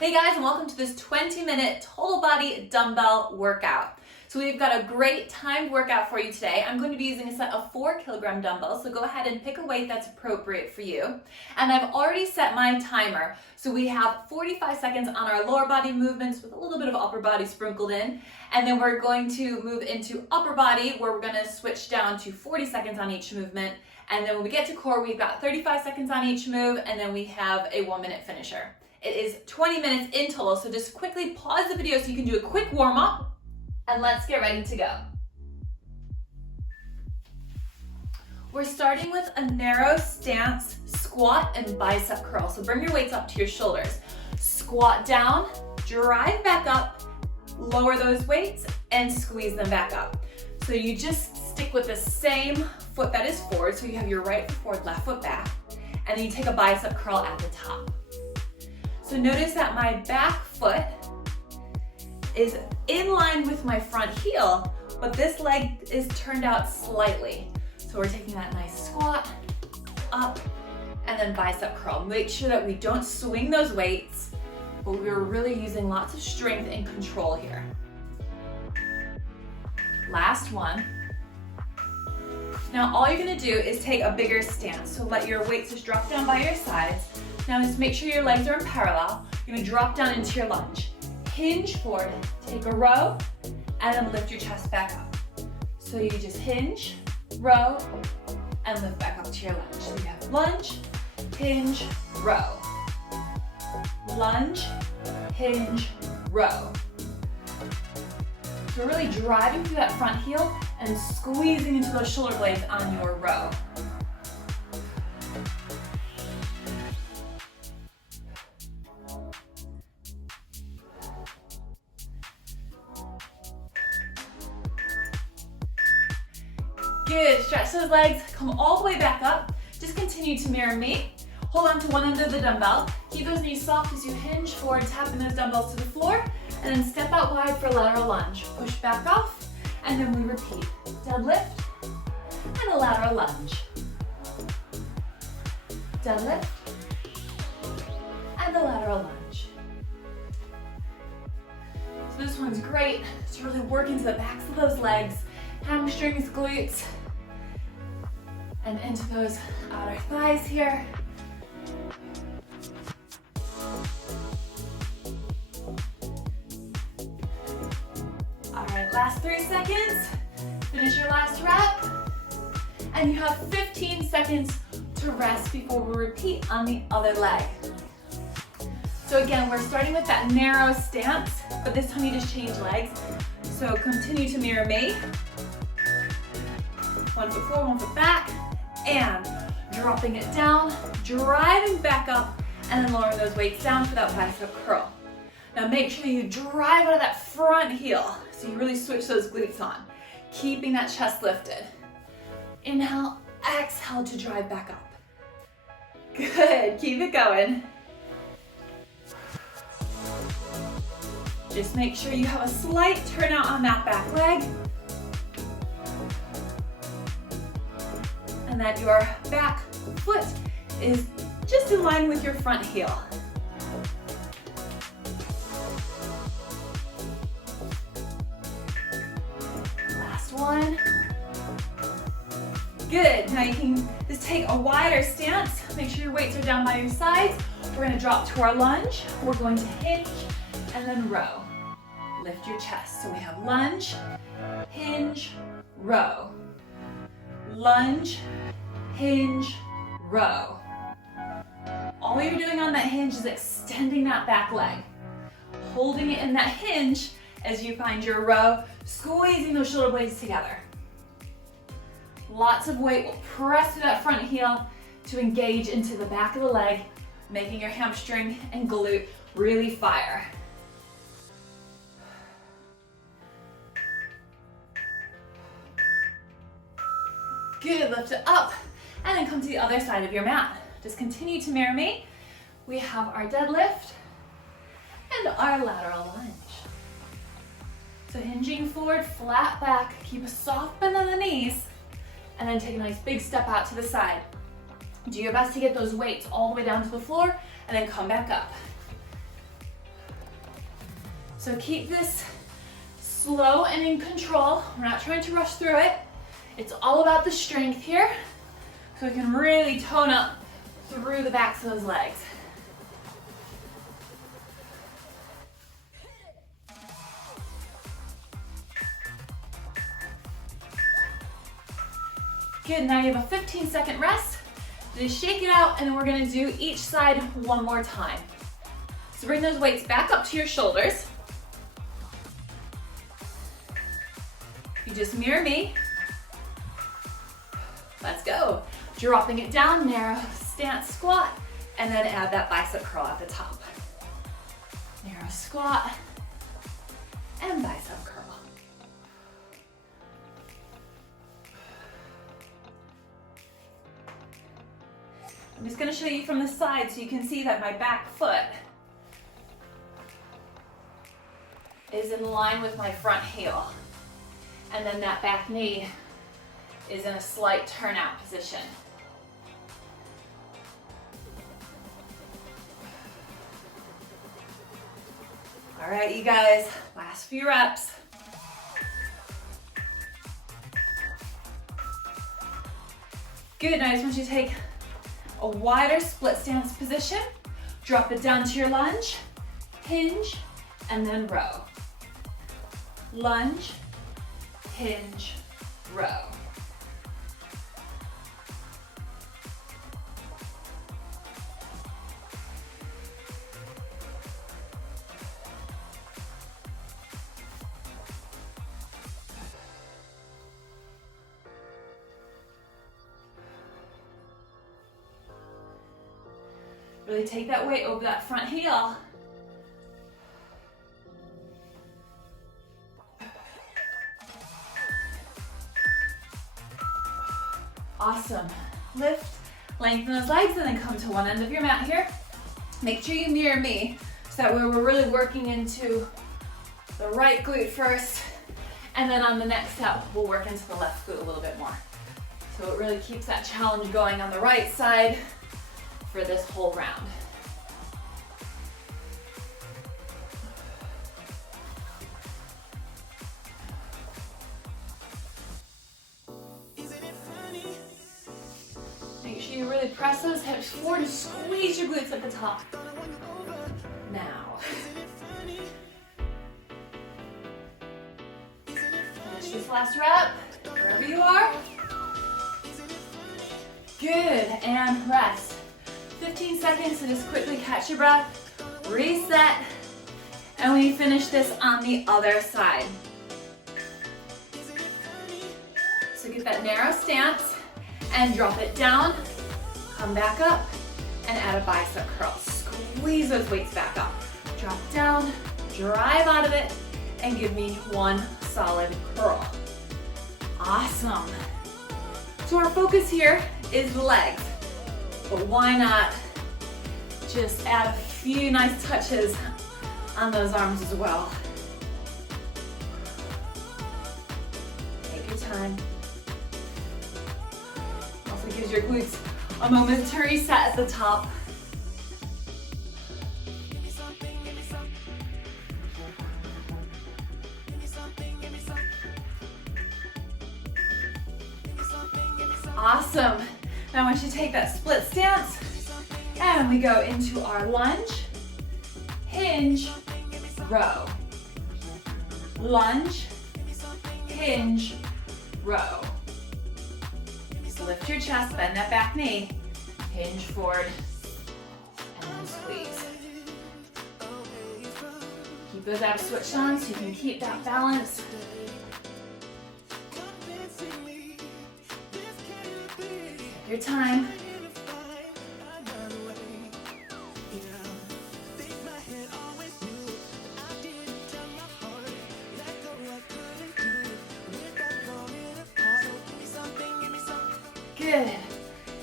Hey guys, and welcome to this 20-minute total body dumbbell workout. So we've got a great timed workout for you today. I'm going to be using a set of 4 kilogram dumbbells, so go ahead and pick a weight that's appropriate for you. And I've already set my timer. So we have 45 seconds on our lower body movements with a little bit of upper body sprinkled in. And then we're going to move into upper body where we're going to switch down to 40 seconds on each movement. And then when we get to core, we've got 35 seconds on each move, and then we have a 1-minute finisher. It is 20 minutes in total, so just quickly pause the video so you can do a quick warm up. And let's get ready to go. We're starting with a narrow stance, squat and bicep curl. So bring your weights up to your shoulders. Squat down, drive back up, lower those weights and squeeze them back up. So you just stick with the same foot that is forward. So you have your right foot forward, left foot back, and then you take a bicep curl at the top. So notice that my back foot is in line with my front heel, but this leg is turned out slightly. So we're taking that nice squat, up, and then bicep curl. Make sure that we don't swing those weights, but we're really using lots of strength and control here. Last one. Now all you're gonna do is take a bigger stance. So let your weights just drop down by your sides. Now just make sure your legs are in parallel. You're gonna drop down into your lunge. Hinge forward, take a row, and then lift your chest back up. So you just hinge, row, and lift back up to your lunge. So you have lunge, hinge, row. Lunge, hinge, row. So really driving through that front heel and squeezing into those shoulder blades on your row. Good, stretch those legs, come all the way back up. Just continue to mirror me. Hold on to one end of the dumbbell. Keep those knees soft as you hinge forward, tapping those dumbbells to the floor, and then step out wide for lateral lunge. Push back off, and then we repeat. Deadlift, and a lateral lunge. Deadlift, and a lateral lunge. So this one's great to really work into the backs of those legs, hamstrings, glutes, and into those outer thighs here. All right, last 3 seconds. Finish your last rep. And you have 15 seconds to rest before we repeat on the other leg. So again, we're starting with that narrow stance, but this time you just change legs. So continue to mirror me. 1 foot forward, 1 foot back, and dropping it down, driving back up, and then lowering those weights down for that bicep curl. Now make sure you drive out of that front heel, so you really switch those glutes on, keeping that chest lifted. Inhale, exhale to drive back up. Good, keep it going. Just make sure you have a slight turnout on that back leg, and that your back foot is just in line with your front heel. Last one. Good, now you can just take a wider stance. Make sure your weights are down by your sides. We're gonna drop to our lunge. We're going to hinge and then row. Lift your chest. So we have lunge, hinge, row. Lunge, hinge, row. All you're doing on that hinge is extending that back leg, holding it in that hinge as you find your row, squeezing those shoulder blades together. Lots of weight will press through that front heel to engage into the back of the leg, making your hamstring and glute really fire. Good, lift it up, and then come to the other side of your mat. Just continue to mirror me. We have our deadlift and our lateral lunge. So hinging forward, flat back, keep a soft bend on the knees, and then take a nice big step out to the side. Do your best to get those weights all the way down to the floor, and then come back up. So keep this slow and in control. We're not trying to rush through it. It's all about the strength here, so we can really tone up through the backs of those legs. Good, now you have a 15-second rest. Just shake it out, and then we're gonna do each side one more time. So bring those weights back up to your shoulders. You just mirror me. Let's go. Dropping it down, narrow stance squat, and then add that bicep curl at the top. Narrow squat and bicep curl. I'm just gonna show you from the side so you can see that my back foot is in line with my front heel. And then that back knee is in a slight turnout position. All right, you guys, last few reps. Good, now I just want you to take a wider split stance position. Drop it down to your lunge, hinge, and then row. Lunge, hinge, row. Really take that weight over that front heel. Awesome. Lift, lengthen those legs, and then come to one end of your mat here. Make sure you mirror me so that we're really working into the right glute first, and then on the next step, we'll work into the left glute a little bit more. So it really keeps that challenge going on the right side for this whole round. Make sure you really press those hips forward and squeeze your glutes at the top. Now. Finish this last rep, wherever you are. Good, and rest. 15 seconds to just quickly catch your breath, reset, and we finish this on the other side. So get that narrow stance and drop it down, come back up, and add a bicep curl. Squeeze those weights back up. Drop down, drive out of it, and give me one solid curl. Awesome. So our focus here is the legs. But why not just add a few nice touches on those arms as well. Take your time. Also gives your glutes a moment to reset at the top. Awesome. Now I want you to take that split stance and we go into our lunge, hinge, row. Lunge, hinge, row. So lift your chest, bend that back knee, hinge forward, and then squeeze. Keep those abs switched on so you can keep that balance. Your time. Good.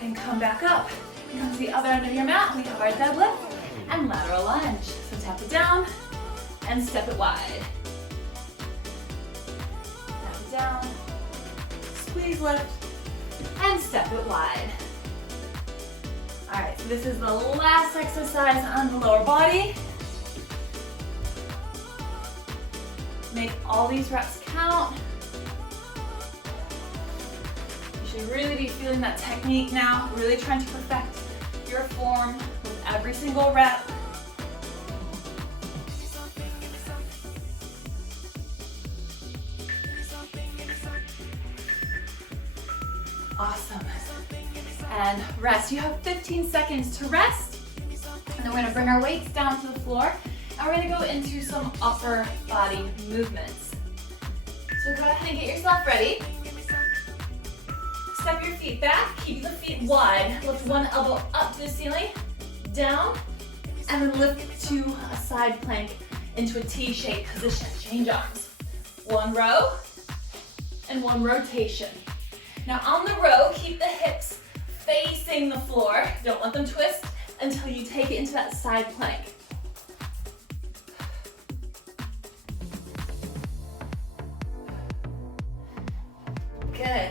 And come back up. And come to the other end of your mat. We have our deadlift and lateral lunge. So tap it down and step it wide. Tap it down. Squeeze lift. And step it wide. All right, so this is the last exercise on the lower body. Make all these reps count. You should really be feeling that technique now, really trying to perfect your form with every single rep. Awesome. And rest. You have 15 seconds to rest. And then we're gonna bring our weights down to the floor. And we're gonna go into some upper body movements. So go ahead and get yourself ready. Step your feet back, keep the feet wide. Lift one elbow up to the ceiling, down, and then lift to a side plank into a T-shaped position. Change arms. One row and one rotation. Now on the row, keep the hips facing the floor. Don't let them twist until you take it into that side plank. Good.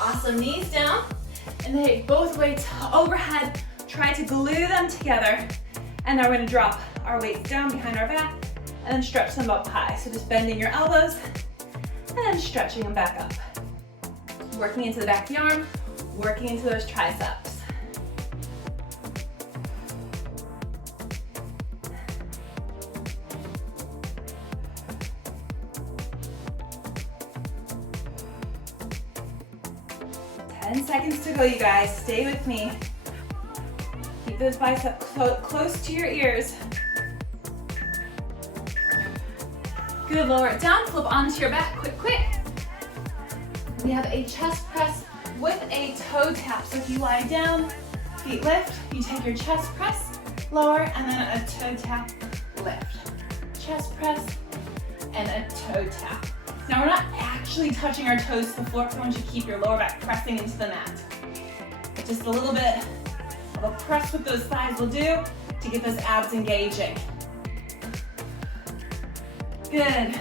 Awesome, knees down, and then take both weights overhead. Try to glue them together, and now we're gonna drop our weights down behind our back, and then stretch them up high. So just bending your elbows, and then stretching them back up. Working into the back of the arm, working into those triceps. Seconds to go, you guys. Stay with me. Keep those biceps close to your ears. Good, lower it down, flip onto your back, quick. We have a chest press with a toe tap. So if you lie down, feet lift, you take your chest press, lower, and then a toe tap, lift. Chest press, and a toe tap. Now we're not actually touching our toes to the floor, so I want you to keep your lower back pressing into the mat. But just a little bit of a press with those thighs will do to get those abs engaging. Good.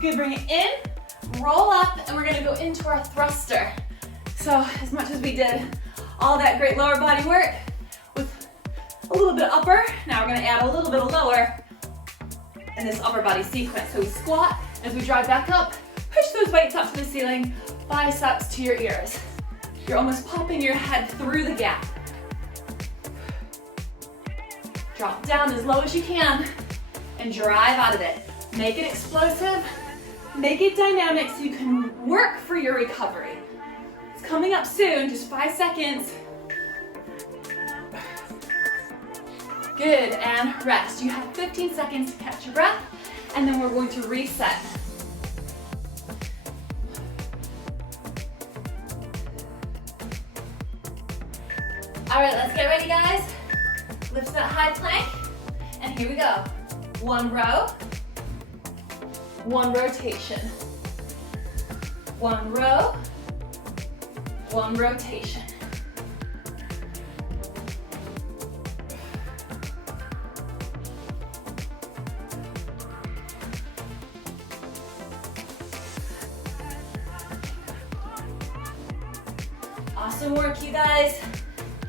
Good, bring it in, roll up, and we're gonna go into our thruster. So as much as we did all that great lower body work with a little bit of upper, now we're gonna add a little bit of lower in this upper body sequence. So we squat, as we drive back up, push those weights up to the ceiling, biceps to your ears. You're almost popping your head through the gap. Drop down as low as you can and drive out of it. Make it explosive, make it dynamic so you can work for your recovery. Coming up soon, just 5 seconds. Good, and rest. You have 15 seconds to catch your breath, and then we're going to reset. All right, let's get ready, guys. Lift to that high plank, and here we go. One row, one rotation. One row, one rotation. Awesome work, you guys.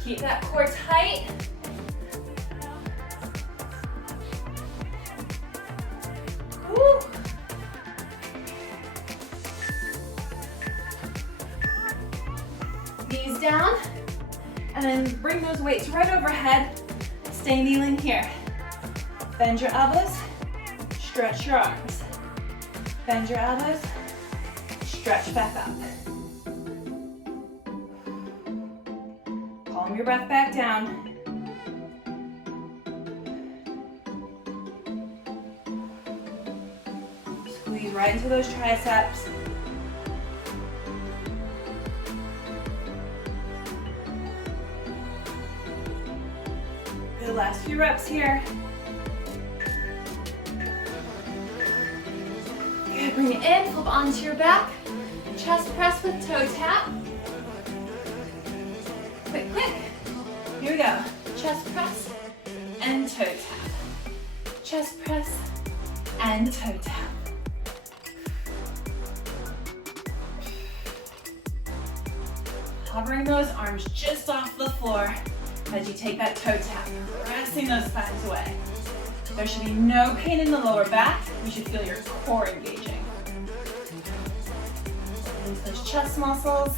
Keep that core tight. Woo. Knees down, and then bring those weights right overhead. Stay kneeling here. Bend your elbows, stretch your arms. Bend your elbows, stretch back up. Calm your breath back down. Squeeze right into those triceps. Good, last few reps here. Good, bring it in, flip onto your back. Chest press with toe tap. Quick. Here we go. Chest press and toe tap. Chest press and toe tap. Hovering those arms just off the floor as you take that toe tap, pressing those thighs away. There should be no pain in the lower back. You should feel your core engaging. Release those chest muscles.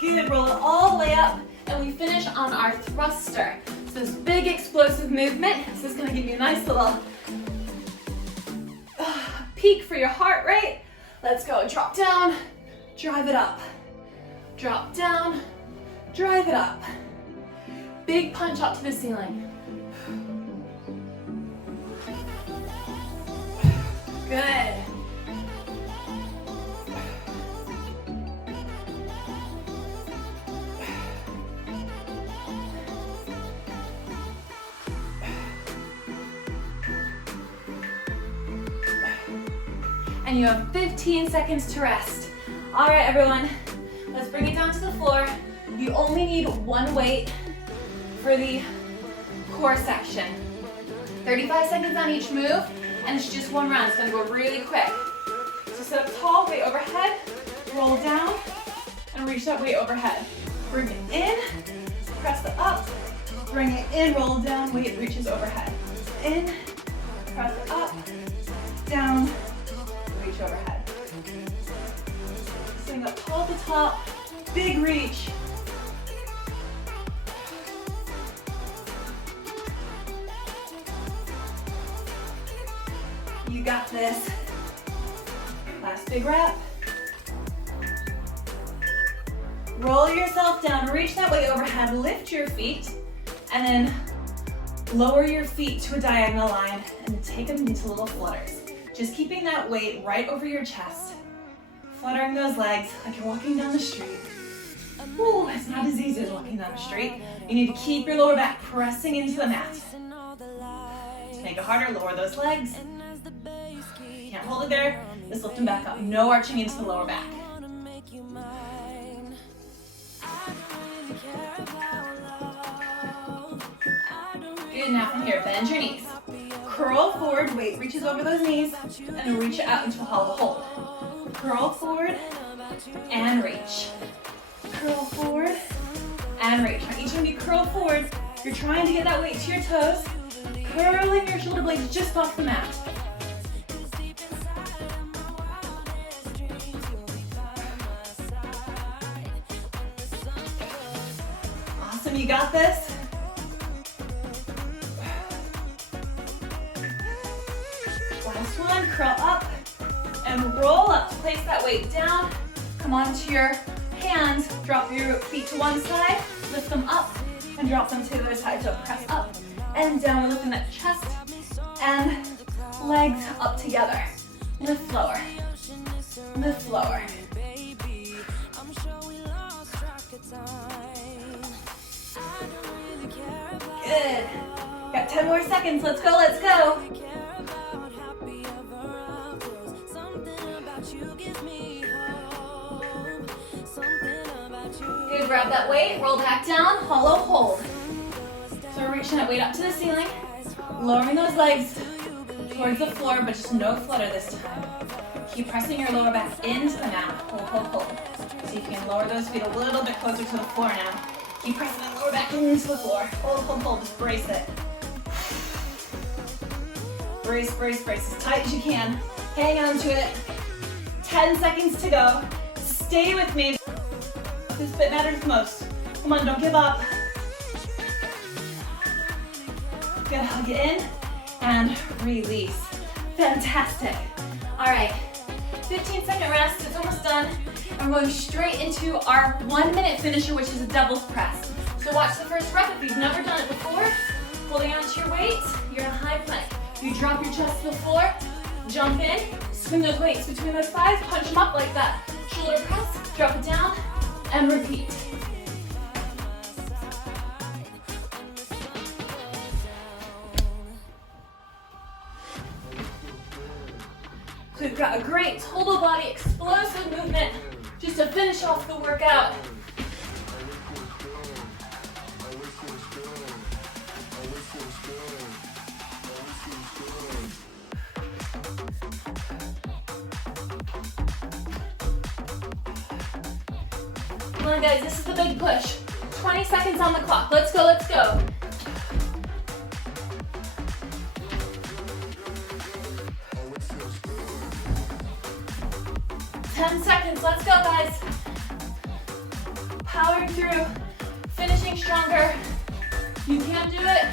Good, roll it all the way up, and we finish on our thruster. So this big explosive movement, this is gonna give you a nice little peak for your heart rate. Let's go, drop down, drive it up. Drop down, drive it up. Big punch up to the ceiling. Good. And you have 15 seconds to rest. All right, everyone, let's bring it down to the floor. You only need one weight for the core section. 35 seconds on each move, and it's just one round. It's gonna go really quick. So sit up tall, weight overhead, roll down, and reach that weight overhead. Bring it in, press it up, bring it in, roll down, weight reaches overhead. In, press it up, down, reach overhead. Swing up tall to top, big reach. You got this. Last big rep. Roll yourself down, reach that way overhead, lift your feet, and then lower your feet to a diagonal line and take them into little flutters. Just keeping that weight right over your chest, fluttering those legs like you're walking down the street. Ooh, it's not as easy as walking down the street. You need to keep your lower back pressing into the mat. To make it harder, lower those legs. Can't hold it there, just lift them back up. No arching into the lower back. Good, now from here, bend your knees. Curl forward, weight reaches over those knees, and reach it out into a hollow hold. Curl forward, and reach. Curl forward, and reach. Now each time you curl forward, you're trying to get that weight to your toes, curling your shoulder blades just off the mat. Awesome, you got this. Last one, curl up and roll up to place that weight down. Come onto your hands, drop your feet to one side, lift them up and drop them to the other side. So press up and down, we're lifting that chest and legs up together. Lift lower, lift lower. Good. Got 10 more seconds. Let's go, let's go. Good, grab that weight, roll back down, hollow hold. So we're reaching that weight up to the ceiling, lowering those legs towards the floor, but just no flutter this time. Keep pressing your lower back into the mat. Hold, hold, hold. See if you can lower those feet a little bit closer to the floor now. Keep pressing that lower back into the floor. Hold, hold, hold, just brace it. Brace, brace, brace, as tight as you can. Hang on to it. 10 seconds to go. Stay with me. This bit matters the most. Come on, don't give up. Good, hug it in and release. Fantastic. All right, 15-second rest, it's almost done. And we're going straight into our 1-minute finisher, which is a doubles press. So watch the first rep. If you've never done it before, holding onto your weights, you're in a high plank. You drop your chest to the floor, jump in, swing those weights between those thighs, punch them up like that. Shoulder press, drop it down, and repeat. So we've got a great total body explosive movement just to finish off the workout. Come on guys, this is the big push. 20 seconds on the clock. Let's go, let's go. 10 seconds, let's go guys. Powering through, finishing stronger. You can do it.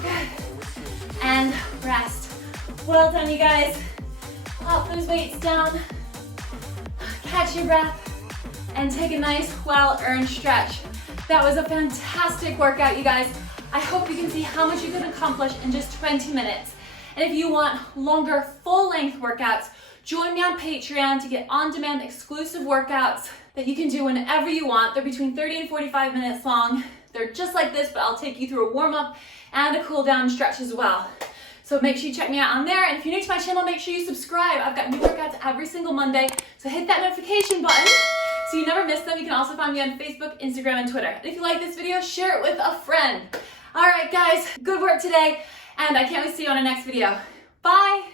Good. And rest. Well done, you guys. Pop those weights down. Catch your breath and take a nice, well-earned stretch. That was a fantastic workout, you guys. I hope you can see how much you can accomplish in just 20 minutes. And if you want longer, full-length workouts, join me on Patreon to get on-demand exclusive workouts that you can do whenever you want. They're between 30 and 45 minutes long. They're just like this, but I'll take you through a warm-up and a cool-down stretch as well. So make sure you check me out on there. And if you're new to my channel, make sure you subscribe. I've got new workouts every single Monday. So hit that notification button so you never miss them. You can also find me on Facebook, Instagram, and Twitter. And if you like this video, share it with a friend. All right, guys, good work today. And I can't wait to see you on our next video. Bye.